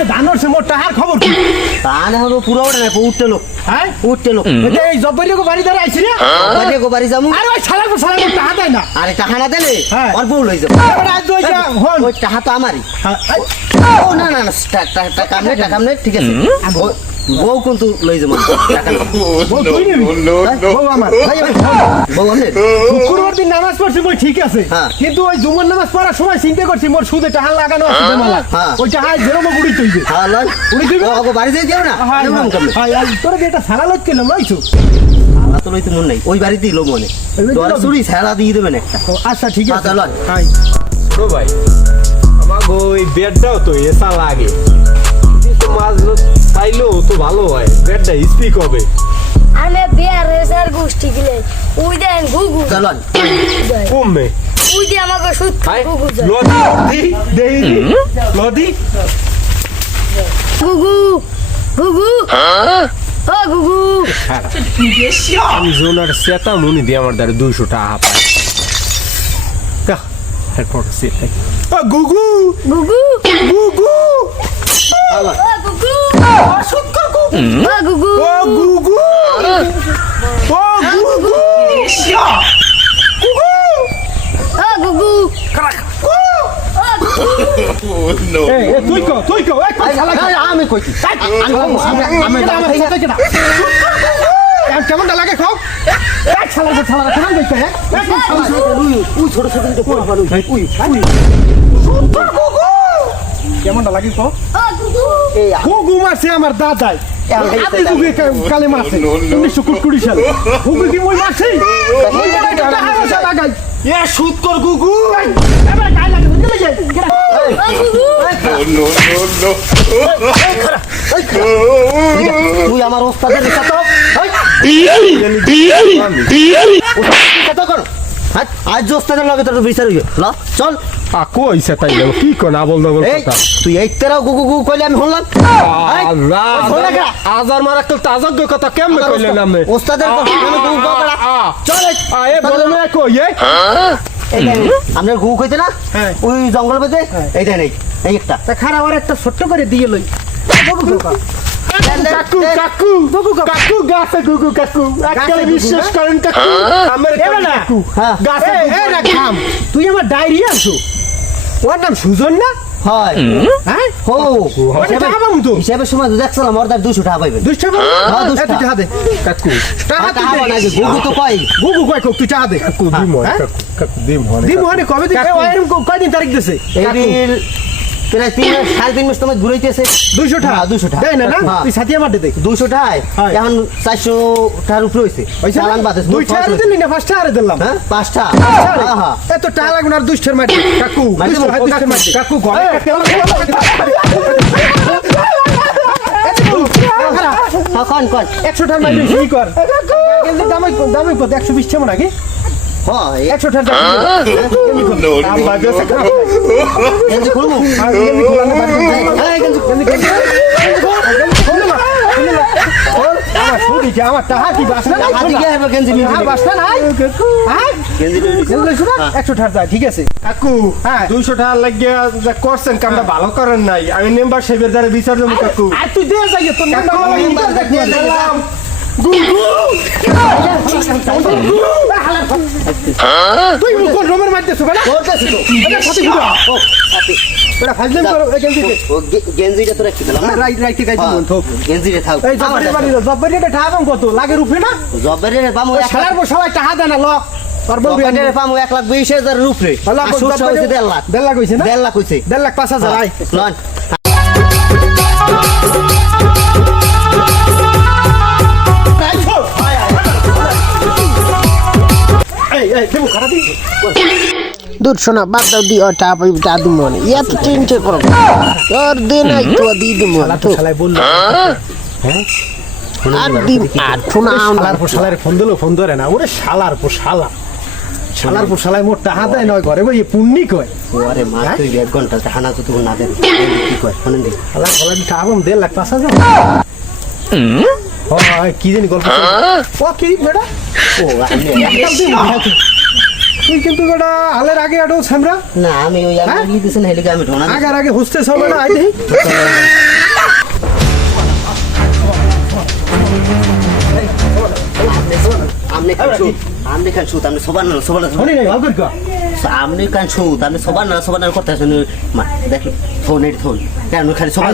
হ্যাঁ দেখছ ধান হচ্ছে মোর টাহার খবর কি? তা না হলো পুরো ওটা নাই উঠতে লোক। হ্যাঁ? উঠতে লোক। এটা এই জব্বরি গো বাড়ি ধরে আইছি না? বাড়ি গোবারি যামু আরে ওই শালা গো শালা মোর টাহা দেয় না। আরে টাকা না দিলে হ্যাঁ। অল্প লই যাব। আজ ওই যা হন। ওই টাকা তো আমারই। হ্যাঁ, ও না না না টা- টা- টাকা আমনে টাকা আমনে ঠিক আছে। বউ কিন্তু লই যাব। আমনে শুক্রবার দিন নামাজ পড়ছি মই ঠিক আছে। হ্যাঁ। কিন্তু ওই জুমার নামাজ পড়ার সময় চিন্তা করছি মোর সুদে টাহা লাগানো আছে জমালা হ্যাঁ। ওই টাহা যেরকম উড়ি তুইবে হ্যাঁ উড়ি বাড়ি যাই দিও না? তোরা এটা সারা লইছো? তো লইতে মন নাই। ওই বাড়িতেই লো মনে। চুরি ছেড়া দিয়ে দেবেন একটা। আচ্ছা ঠিক আছে। লন। হাই ছোট ভাই। আমার ওই বেডটাও তো এসা লাগে। কিন্তু মাছ পাইলেও তো ভালো হয়। বেডটা স্পিক হবে। আমি বিয়ার রেসার গোষ্ঠী গিলে। উই দেন গুগু চলন। কমবে। দিয়ে আমাকে সুদ গুগু যায় লদি দেই লদি। গুগু গুগু ও গুগু আমি জোনার সেতা মুনি দিয়ে আমার দ্বারা দুইশো টাকা পাই দেখ এরপর সে ও গুগু গুগু গুগু ও গুগু অসুখ গুগু ও গুগু ও গুগু ও গুগু ও গুগু ও গুগু এই এই, তুই কো তুই কো শালা আই, আমি কইছি আমি আমি কেমনটা লাগে খাও এক শালা গো, শালা কেমন দেখতে হ্যাঁ উই ছোট ছোট দুটো কোন মানুষ উই উই কেমনটা লাগে কো এই গুগু মারছে আমার দাদাই আপনি গুগু কালে মারছে উনিশশো কুড়ি সালে গুগু কি মই মারছি লাগাই এ এবার গায়ে লাগে তুই আমার ওস্তাদের তো আজ বিচার চল কি তুই গুগু কইলে আমি কথা আমি কইতে না হ্যাঁ। ওই জঙ্গল বেঁধে এইটা নেই এই একটা খারাপ আর একটা ছোট্ট করে দিয়ে লই কাকু কাকু কাকু গাছে গুগু কাকু। একটা বিশ্বাস হ্যাঁ? করেন কাকু? আমার কাকু। হ্যাঁ। গাছে এই, এই খাম তুই আমার ডায়রি আনছো? ওর নাম সুজন না? হয়। হ্যাঁ? হো হিসাবের সময় দুধ একসালাম ওর তার দুশো টাকা পাইবেন দুষ্ট হ্যাঁ, দুষ্ট। টাকা। দে। কাকু। টাকা তুই দে। গুগু তো কয়? গুগু কয় তুই টাকা দে। কাকু দিম হ্যাঁ? কাকু। দিম হনে দি মোহনে কবে দিকে কাকু। কয়দিন তারিখ দিছে? এই বিল প্রায় তিন মাস সাড়ে তিন মাস তোমার ঘুরাইতেছে দুইশো টাকা হ্যাঁ, 200 টাকা। দেয় না না হ্যাঁ। তুই সাথে আমার দে দে দুশো টাকায় হ্যাঁ। এখন চারশো টাকার উপরে হয়েছে পয়সা চালান বাদে দুই টাকা দিলি না পাঁচ টাকা দিলাম হ্যাঁ পাঁচটা পাঁচটা হ্যাঁ হ্যাঁ এত টাকা আর মাটি কাকু কাকু, ঘরে হ্যাঁ কন কন একশো টাকার মাটি কর কিন্তু দামে দামে একশো বিশ ছেমন নাকি হ্যাঁ। হ্যাঁ আমার সুদি কি, বাসনা? হ্যাঁ? একশো টাকা ঠিক আছে কাকু হ্যাঁ। দুইশো টাকা লাগিয়ে যা করছেন কামটা ভালো করেন নাই আমি মেম্বার সাহেবের দ্বারা বিচার দেবো কাকু আর তুই দে যাই তোর নাম্বার তুই কোন রুমের মধ্যে শুবে না তোর কাছে তো। এটা সাথে ঘুরা ও, হাতি। এটা ফাজলাম করো এই গেঞ্জি দে ও, গে- গেঞ্জিটা তোর একটু দিলাম না? রাইট রাইট আছে হ্যাঁ, মন থোক গেঞ্জিটা থাক এই জব্বারি বাড়ি জব্বারি এটা টাকা কত লাগে রুপে না বিয়ে জবের বামু এক হয়েছে দেড় লাখ পাঁচ হাজার দূর শোনা বাদ দাও দি ওটা পাই দাদু মনে এত চিন্তা করো তোর দিন আই তো দি দি মনে তো। শালাই বলল। আর দি আর শোনা শালার পর শালার ফোন দিলো ফোন ধরে না। ওরে শালার পর শালা। শালার পর শালায় মোট টাকা দেয় নয় ঘরে বই পুণ্যি কয়। ওরে মা তুই এক ঘণ্টা হানা তো তুমি না দেন কি কয়? শোনেন দি শালার গলা টাকা দেড় লাখ পাঁচ হাজার। ও কি জানি গল্প ও কি বেটা? ও তুই কিন্তু বেটা হালের আগে আটো সামরা না আমি ওই হ্যাঁ? আমি দিছেন হেলিকে আমি ঢোনা আগার আগে হুসতে সব না আই দেখি। আমনে খান সুদ আমনে খান সুদ আমনে সবার না সবার না শুনি খান সুদ আমনে সবার না সবার না করতে আসেন দেখি ফোন এর ফোন কেন খালি সবাই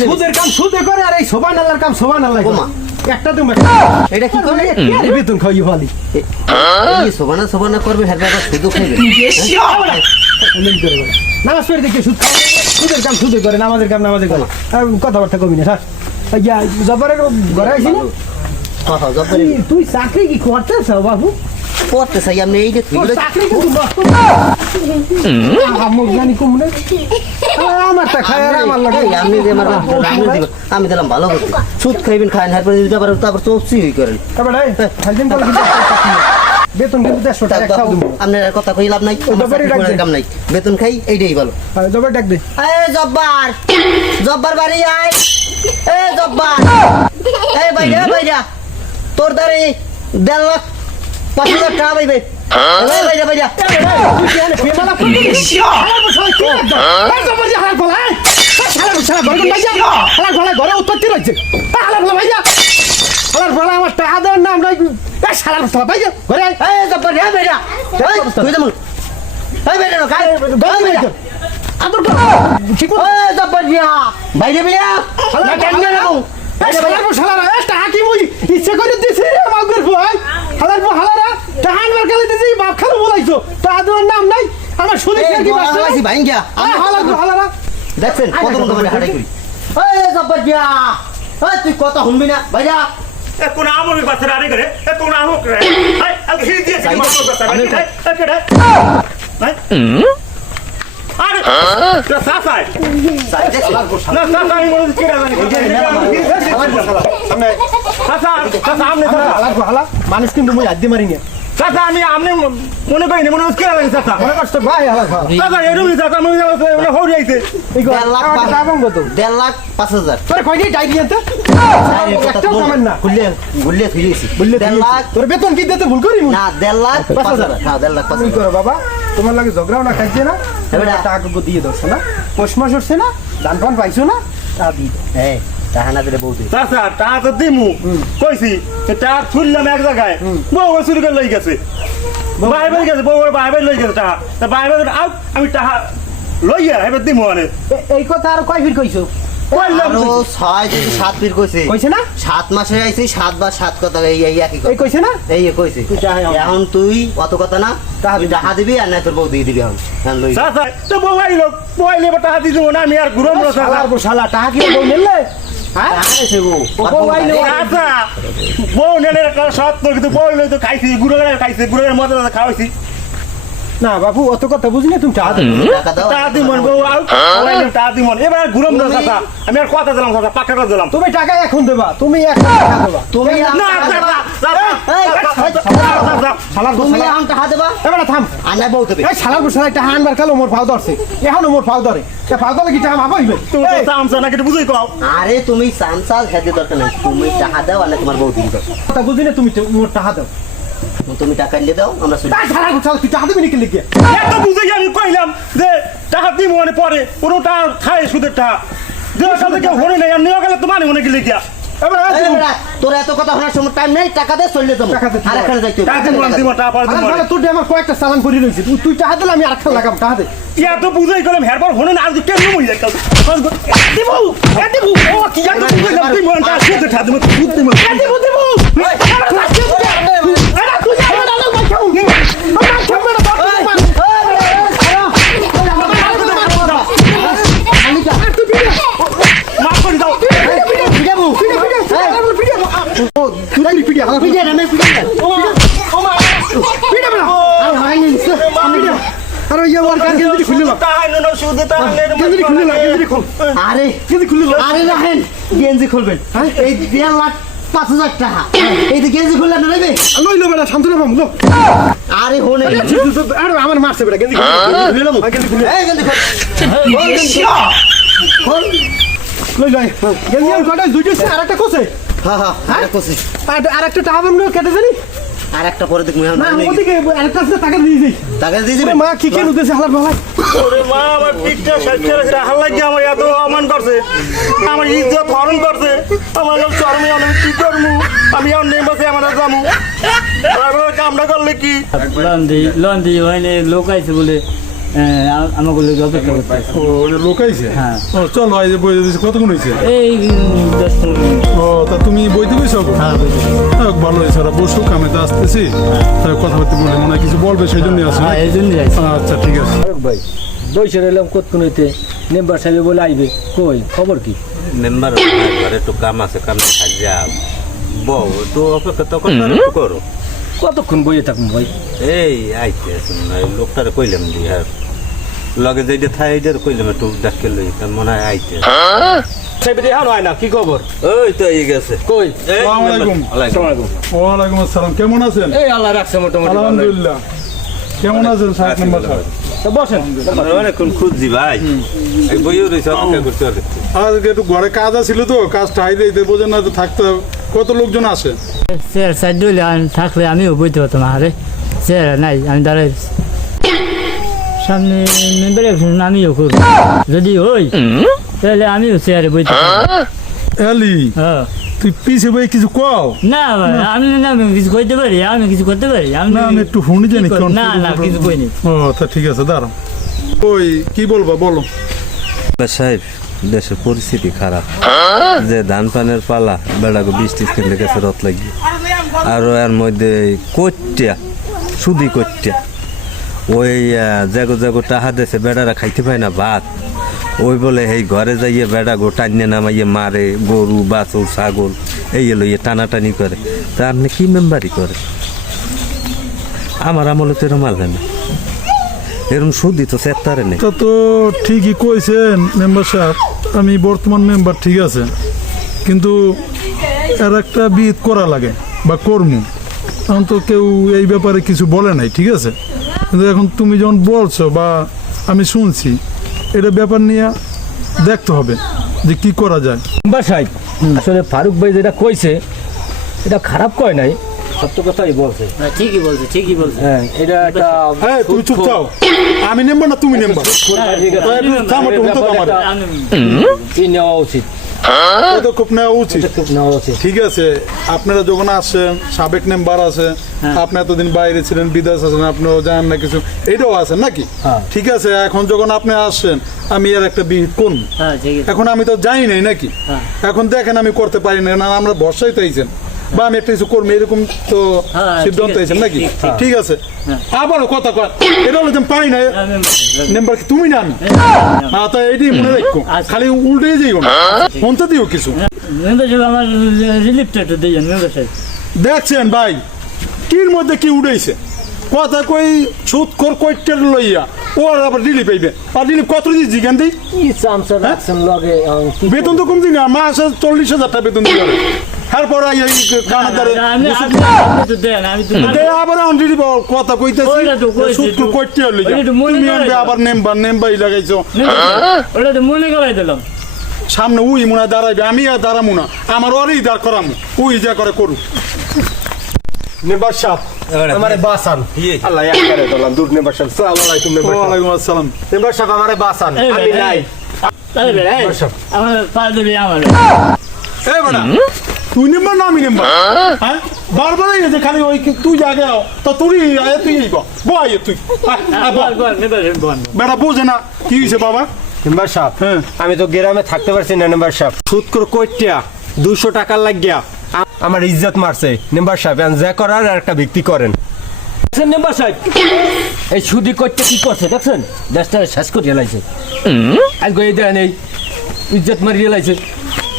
সুদের কাম সুদে করে আর এই সোবান আল্লাহর কাম সোবান আল্লাহ ওমা। একটা তুমি এটা কি করে আরে বেতন খাই ভালি এই সবানা সবানা করবে হের বাবা শুধু খাইবে। নামাজ পড়ে দেখি সুদ। সুদের কাম সুদে করে নামাজের কাম নামাজে করে। আর কথাবার্তা না স্যার জবরের ঘরে আইছি না হ্যাঁ হ্যাঁ তুই চাকরি কি করতেছ বাবু? করতে চাই আপনি এই যে আমি দিলাম ভালো করতে সুদ খাইবেন খাইন তারপরে যদি আবার তারপর চৌপসি হই করেন তারপরে। বেতন কিন্তু দেড়শো টাকা খাও আপনার কথা কই লাভ নাই আমার জব্বারি চাকরি ডাক করার দে। কাম নাই বেতন খাই এইটাই ভালো জবার ডাক দে এই জব্বার জব্বার বাড়ি আয় এ জব্বার এই বাইরা বাইরা তোর দ্বারে দেড় লাখ পাঁচ হাজার টাকা হালার বলা ঘরে উৎপত্তি রয়েছে হালার বলা আমার টাকা দেওয়ার নাম নাই এই হালার বসা ভাইয়া ঘরে আয় এই জব্বার রে বাইরা এই তুই যেমন এই বাইরা না খাই গরম ভাইয়া আদর কর ঠিক এই জব্বার রিয়া বাইরে বাইরা না কেন রাখো বসা টাকা কি মুই ইচ্ছে করে দিছি রে মাগুর ভাই হালার বলা হালারা টাকা আনবার গেলে দিছি বাপ খালু বলাইছো টাকা দেওয়ার নাম নাই আমার শুনে এই কি গলা বাসা হালাইছি ভাইঙ্গা হালার বলা হালারা দেখছেন কত মতো করে হাঁটাই করি এই জব্বার রিয়া এই তুই কথা শুনবি না ভাইয়া কোন আমল বাচ্চা আরে করে কোন আমল করে হাই আল দিয়ে কি মারলো বাচ্চা মনে কি জানি মানুষ কিন্তু মুই আদি মারি না সাফা আমি আমনে মনে করি মনে হচ্ছে কি জানি সাফা মনে কষ্ট ভাই হালার বলা সাফা এরকম সাফা মনে হরি আইছে এই দেড় লাখ টাকা পাঁচ- পাবো তো দেড় লাখ পাঁচ হাজার তোরে কই দিয়ে ডাই দিয়ে তো গুলিয়ে গুলিয়ে ফিরেছি বললে দেড় লাখ তোর বেতন কি দিতে ভুল করি না দেড় লাখ পাঁচ। হাজার হ্যাঁ দেড় লাখ পাঁচ হাজার বাবা তোমার লাগে ঝগড়াও না খাইছে না? টাকা দিয়ে দোষ না? পৌষ মাস হচ্ছে না? ধান পান পাইছো না? তা দি হ্যাঁ তাহানা দিলে বৌদি। চাচা টাকা তো দিমু। কইছি টাকা তুললাম এক জায়গায়। বউ চুরি করে লই গেছে। বাইরে গেছে বউ বাইরে লই গেছে টাকা তা বাইরে আউ আমি টাকা লইয়া এবার দিমু মানে এই কথা আর কয় ফির কইছো? আরও ছয় থেকে সাত পীর কইছে। কইছে না? সাত মাসে আইছি সাত বা সাত কথা এই এই একই এই কথা কইছে না? এই কইছে। এখন তুই অত কথা না টাকা তুই দিবি। টাকা দিবি আর নাই তোর বউ দিয়ে দিবি এখন। তো বউ আইলো বউ আইলে টাকা দিয়ে দেবো না আমি আর ঘুরম না শালা টাকা কি বউ নিলে হ্যাঁ? বউ। নেলে সত্য কিন্তু বউ তো খাইছি গুড়ো খাইছি গুড়ো মজা খাওয়াইছি। না বাবু অত কথা বুঝি না তুমি টাকা দাও। টাকা টাকা দিমন বউ আউ আইলো টাকা দিমন। এবার আর ঘুরম না চাচা। আমি আর কথা দিলাম চাচা পাক্কা কথা দিলাম। তুমি টাকা এখন দেবা তুমি এখন টাকা দেবা। তুমি না থাম। আর দেবে। তুমি তো চামচা নাকি একটু বুঝাই কও। আরে তুমি চান্সাল খেতে দরকার নেই। তুমি টাকা দাও আর তোমার বউ বুঝি না তুমি তো টাকা দাও। তুমি টাকা নিয়ে দাও আমরা চলি তাই শালার গো শালা তুই টাকা দিবি নাকি লিখে? এত বুঝে আমি কইলাম যে টাকা দিব মানে পরে ওরটা খায় সুদের টাকা। দেওয়ার সাথে কেউ হরে নাই আর নিয়ে গেলে তো মানে কি লিখিয়া? তোর এত কথা শোনার সময় টাইম নেই টাকা দে চলে যাব। আর এখানে যাইতে হবে। তোর আমার কয়েকটা সালাম করে রয়েছে তুই তুই টাকা দিলে আমি আরেকটা লাগাম টাকা দে। ইয়া তো বুঝাই গেলাম হেরবার হনে না আর কেন মরি একটা দিব এ দিব। ও কি জানো তুই মন টা সুদের টাকা দিব দিব। দিব দিব। গেঞ্জি খুলে গেঞ্জি খুল। আরে গেঞ্জি খুলে লাও। আরে রাখেন গেঞ্জি খুলবেন। এই দেড় লাখ পাঁচ হাজার টাকা। এই যে গেঞ্জি খুললে না নেবে লই লো বেটা শান্ত না লো আরে হোনে আরে আমার মারছে বেটা গেঞ্জি খুলে নেব। গেঞ্জি খুলে এই গেঞ্জি খোল। খোল গেঞ্জি। খোল। লই লই গেঞ্জি আর কটা দুইটা আরেকটা কোসে? হ্যাঁ হ্যাঁ আরে কষি। আর আরেকটা টাকা বামনো কেটে জানি আর একটা পরে দেখ না ওদিকে আরেকটা আছে তাকে দিয়ে দিই তাকে দিয়ে দিই মা কি কেন উঠেছে হালার ভালাই ওরে মা আমার পিঠটা সাইডে রেখে হাল লাগিয়ে আমার এত অপমান করছে। আমার ইজ্জত হরণ করছে। আমার সব চরমে আমি কি করমু আমি আর নেই বসে আমার আর যাব। তারপরে কামটা করলে কি? লন্ডি লন্ডি লোন লোক আইছে বলে। আমাকে লোক অপেক্ষা করতে আছে। ও ওটা লোকাইছে হ্যাঁ। ও চলো যে বই দিয়েছে কতক্ষণ হয়েছে এই দশ পনেরো মিনিট। ও তা তুমি বইতে বসে হ্যাঁ। ভালো হয়েছে ওরা বসুক আমি তো আসতেছি। তাই কথাবার্তা বলে মনে কিছু বলবে সেই জন্যই আসে হ্যাঁ এই জন্যই আচ্ছা ঠিক আছে। ভাই বসে রইলাম কতক্ষণ হইতে? মেম্বার সাহেব বলে আইবে। কই খবর কি? মেম্বার ঘরে একটু কাম আছে কাম যা বউ তো অপেক্ষা তো করো। কতক্ষণ বইয়ে থাকুন ভাই? এই আইতে লোকটারে কইলাম দি আর লগে যেটা থাই এটার কইলাম একটু ডাকে লই কারণ মনে হয় আইতে হয় কি খবর? ওই তো এই গেছে। কই? এই ওয়ালাইকুম। ওয়ালাইকুম আসসালাম কেমন আছেন? এই আল্লাহ রাখছে মোটামুটি। আলহামদুলিল্লাহ। কেমন আছেন সাহেব মেম্বার সাহেব? বসেন। অনেকক্ষণ খুঁজছি ভাই। বইও রয়েছে অপেক্ষা করতে হবে। আজকে একটু ঘরে কাজ আছিল তো কাজটা হাইতে দিতে বোঝেন না তো থাকতে হবে। কত লোকজন আছে? চেয়ার সাইড দিলে আমি থাকলে আমিও বইতে পারতাম আরে চেয়ার নাই আমি দাঁড়াই। সামনে মেম্বার একজন আমিও করব যদি হই তাহলে আমিও চেয়ারে বইতে পারব। এলি হ্যাঁ। তুই পিছে বই কিছু কও? না আমি না আমি কিছু করতে পারি আমি কিছু করতে পারি। আমি না আমি একটু শুনি জানি না না কিছু কইনি। ও তা ঠিক আছে দাঁড়াও। ওই কি বলবা বলো। সাহেব দেশের পরিস্থিতি খারাপ। যে ধান পানের পালা, বেড়াগো বৃষ্টি কিনলে গেছে, রথ লাগিয়ে আর এর মধ্যে কইটা সুদি কইটা ওই জাগো জাগো টাহা দেশে বেড়ারা খাইতে পায় না ভাত। ওই বলে এই ঘরে যাইয়ে বেড়া গো টানিয়ে নামাইয়ে মারে, গরু, বাছুর, ছাগল, এই এলো ইয়ে টানাটানি করে। তা আপনি কি মেম্বারি করে? আমার আমলে তো এরম আলবে না। এরম সুদি তো সেত্তারে নেই। তা তো ঠিকই কইছেন মেম্বার সাহেব আমি বর্তমান মেম্বার ঠিক আছে। কিন্তু এর একটা বিদ করা লাগে বা কর্ম। এখন তো কেউ এই ব্যাপারে কিছু বলে নাই ঠিক আছে। কিন্তু এখন তুমি যখন বলছো বা আমি শুনছি এটা ব্যাপার নিয়ে দেখতে হবে যে কি করা যায়। মেম্বার সাহেব আসলে ফারুক ভাই যেটা কইছে এটা খারাপ কয় নাই। সত্য কথাই বলছে। ঠিকই বলছে ঠিকই বলছে। হ্যাঁ এটা একটা হ্যাঁ তুমি চুপ চাও আমি নেব না তুমি নেব হুতো থামো। ই নেওয়া উচিত। খুব নেওয়া ঠিক আছে আপনারা যখন আসছেন সাবেক মেম্বার আছে আপনি এতদিন বাইরে ছিলেন বিদেশ আছেন আপনিও জানেন না কিছু এটাও আছেন নাকি? হ্যাঁ। ঠিক আছে এখন যখন আপনি আসছেন আমি এর একটা বিহিত কোন হ্যাঁ এখন আমি তো জানি নাই নাকি? হ্যাঁ। এখন দেখেন আমি করতে পারি না না আমরা ভরসাই তাইছেন বা আমি একটা কিছু করব এরকম তো হ্যাঁ, সিদ্ধান্ত হয়েছেন নাকি? ঠিক, আছে। আবারও কথা কয় এটা হলো পাই না হ্যাঁ, মেম্বার কি তুমি না আমি? হ্যাঁ তা এটাই মনে রাখো। আচ্ছা। খালি উল্টে যাইও না। ফোনতে দিও কিছু। আমার রিলিফটা একটু দেখছেন ভাই কির মধ্যে কি উড়াইছে কথা কই সুদ কর কইটের লইয়া। ও আবার রিলিফ পাইবে আর রিলিফ কত দিই জিগান লগে বেতন তো কম দিই না মাসে চল্লিশ হাজার টাকা বেতন দিই তারপর এই আবার কথা কইতেছি। কর তুমি। আবার নেম্বার নেম্বাই লাগাইছো। ওটা তো মনে করাই দিলাম। সামনে উই মুনা দাঁড়াইবে আমি আর দাঁড়ামু না। আমার ওরই দাঁড় করামু। উই যা করে করুক। নেবার আমারে বাসান আল্লাহ দলাম দূর নেবার সাহেব সালাম আলাইকুম নেবার সাহেব ওয়ালাইকুম আসসালাম। নেবার সাহেব আমারে বাসান আমি নাই। তাহলে আমার পা ধরে আমার। এ তুই নেম্বার না আমি নেম্বার হ্যাঁ? বারবার এই যে খালি ওই কি- তুই আগে আও তো তুই আয় তুই তুই আয়, আয়, বয়। বল। সাহেব, বল বেটা বোঝে না। কি হয়েছে বাবা? নেবার সাহেব হ্যাঁ। আমি তো গ্রামে থাকতে পারছি না নেবার সাহেব। সুদ করে কইটিয়া দুশো টাকার লাগিয়া। আমার ইজ্জত মারছে। নেবার সাহেব যা করার আর একটা ব্যক্তি করেন। দেখছেন মেম্বার সাহেব? এই সুদি করতে কি করছে দেখছেন? দেশটা শেষ করে লাইছে। আজকে এই দেন এই ইজ্জত মারিয়ে লাইছে।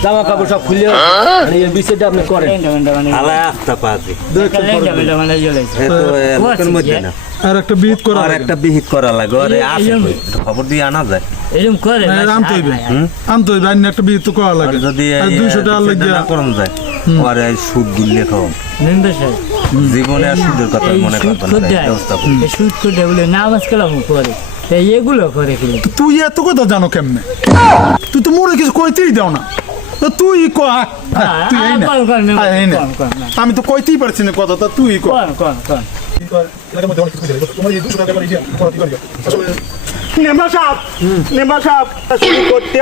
জামা কাপড় সব খুলে মানে এই বিষয়টা আপনি করেন। মানে আলা আস্তা মানে আর একটা বিহিত করা আর একটা বিহিত করা লাগে। আরে আসে খবর দিয়ে আনা যায়। এরকম করে না, আনতে হইবে। হায়, হায়, আনতে হইবে আইন একটা বিহিত করা লাগে। যদি আর দুইশো টাকা করানো যায় আর এই সুদ খাও সাহেব, জীবনে আর সুদের কথা মনে না ব্যবস্থা সুদ বলে নামাজ কালাম করে এগুলো করে তুই এত কথা জানো কেমনে? তুই তো মোরে কিছু কইতেই দাও না। তুই ক। আমি তো কইতেই পারছি না কথা তা তুই ক। নেমা সাপ নেমা সাপ করতে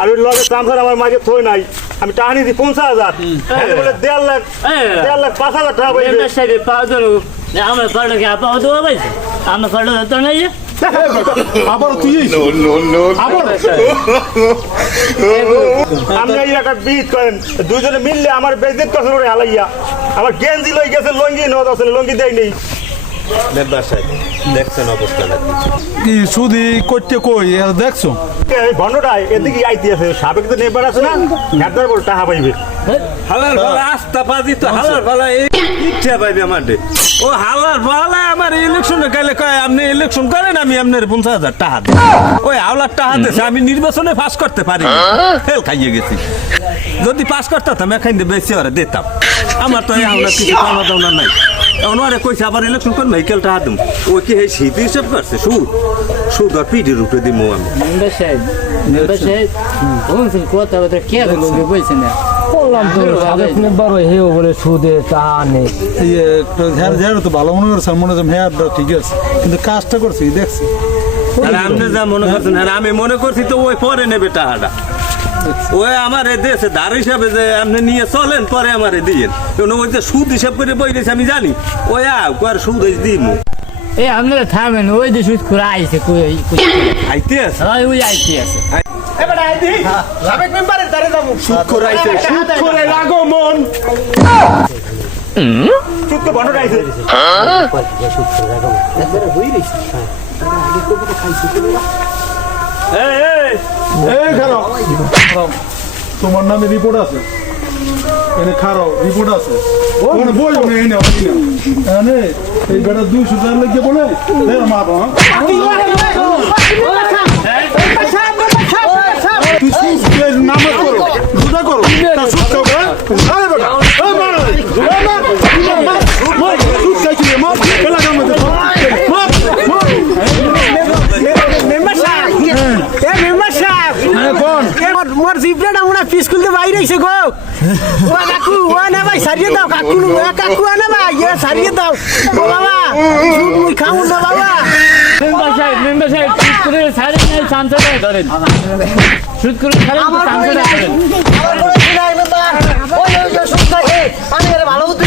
আর ওই লগে ট্রান্সফার আমার মাকে থই নাই। আমি টাকা নিয়েছি পঞ্চাশ হাজার। বলে দেড় লাখ দেড় লাখ পাঁচ হাজার টাকা আমরা পারল কি আপা দেওয়া পাইছে আমরা পারল তো নাই আবার তুই আপনি এই একটা বিট করেন দুজনে মিললে আমার বেজিত হালাইয়া। আমার গেঞ্জি লই গেছে লঙ্গি নদ আছে লঙ্গি দেয় নেই। মেম্বার সাহেব দেখছেন অবস্থাটা কি সুদি করতে কই? আর দেখছ? এই ভণ্ডটাই এদিকে আইতে আছে। সাবেক তো নেবার আছে না হ্যাঁ বলে টাকা পাইবে। হালার ভালা আস্তা পাজি তো হালার ভালা এই ইচ্ছা পাইবে আমাদের ও হালার ভালা আমার ইলেকশনে গেলে কয় আপনি ইলেকশন করেন আমি আপনার পঞ্চাশ হাজার টাকা দিই ওই হাওলার টাকা দিয়েছে আমি নির্বাচনে পাস করতে পারি। ফেল খাইয়ে গেছি। যদি পাস করতাম এখান দিয়ে বেশি ওরা দিতাম। আমার তো এই হাওলার কিছু পাওনা দাওনা নাই। এখন ওরে কইছে আবার ইলেকশন করব মেকেল টাকা দিম। ও কি এই শীত হিসাব করছে? সুদ? সুদ আর পিঠের উপরে দিমো আমি। মেম্বার সাহেব মেম্বার সাহেব বলছেন কথা কথা কে বলবে বলছেন না। বললাম তো বলে সুদে তা নেই এই একটু হ্যাঁ হ্যাঁ তো ভালো মনে মনে হচ্ছে হ্যাঁ ঠিক আছে। কিন্তু কাজটা করছি দেখছি। আর আপনি যা মনে করছেন আর আমি মনে করছি তো ওই পরে নেবে টাকাটা। ওই আমার এ দেশে ধার হিসাবে যে আপনি নিয়ে চলেন পরে আমার দিয়েন। কারণ ওই যে সুদ হিসাব করে বই দিয়েছে আমি জানি। ওই আর সুদ হয়েছে দিই এ আপনারা থামেন ওই যে সুদ করে আইছে আইতে আছে? ওই ওই আইতে আছে। যাব। সুদ করে লাগো মন তো এই খারো। তোমার নামে রিপোর্ট আছে? এনে খারো রিপোর্ট আছে? ওখানে বই ওখানে নাও এনে এই বেটা দুইশো টাকা লেগে বলে মা বাবা তুই নামাজ করো আইছে গো। ও কাকু ও না ভাই সারিয়ে দাও কাকু ও কাকু না ভাই এ সারিয়ে দাও। ও বাবা সুদ মুই খাও না বাবা। মেম্বার সাহেব মেম্বার সাহেব সুদ করে সাড়ে নাই চান্সটা ধরেন। সুদ করে সাড়ে কই ধরেন। আমার কই নাই মেম্বার ওই ওই সুস্থ সুদ আমি এর ভালো বুদ্ধি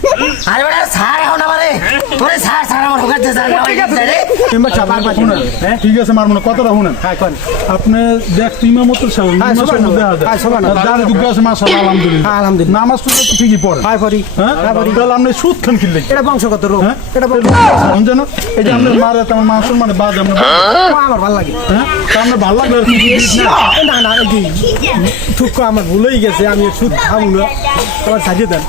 আরে বেলা সার এখন আমারে ওরে সার সার আমার হোকাতে জানা বাইরে যায় রে মেম্বার সাহেব আর শুনেন ঠিক আছে মার মনে কথাটা শুনেন। হ্যাঁ কোন আপনি দেখতে ইমামতের সাহেব হ্যাঁ, ইমামের সমান মধ্যে হ্যাঁ, সমান। যার যোগ্য আছে মাশাআল্লাহ আলহামদুলিল্লাহ। হ্যাঁ, আলহামদুলিল্লাহ। নামাজ তো ঠিকই পড়ে। হাই ফরি হ্যাঁ? তাহলে আপনি সুদ খান কিনলে এটা বংশগত রোগ হ্যাঁ? এটা বংশ এখন জানো? এই যে আপনার মারে তোমার মাংস মানে বাদ আপনার আমার ভালো লাগে। হ্যাঁ? আপনার ভালো আর না? না এই আমার ভুলেই গেছে আমি সুদ খাব না। আমার সাজিয়ে দেন।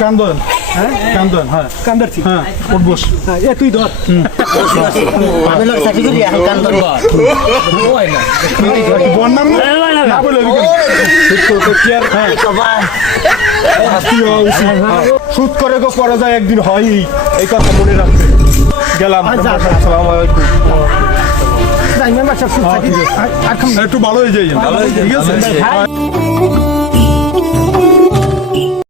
কান ধরেন। হ্যাঁ? ধরেন হ্যাঁ। কান্দারছি। হ্যাঁ বস। হ্যাঁ এ তুই ধর। আমি লোক চাকরি করি না বলে। কি আর হ্যাঁ। করে গো পরে যায় একদিন হয়ই এই কথা মনে রাখবে। গেলাম। আসসালামু আলাইকুম। একটু ভালো হয়ে যাই। ঠিক আছে?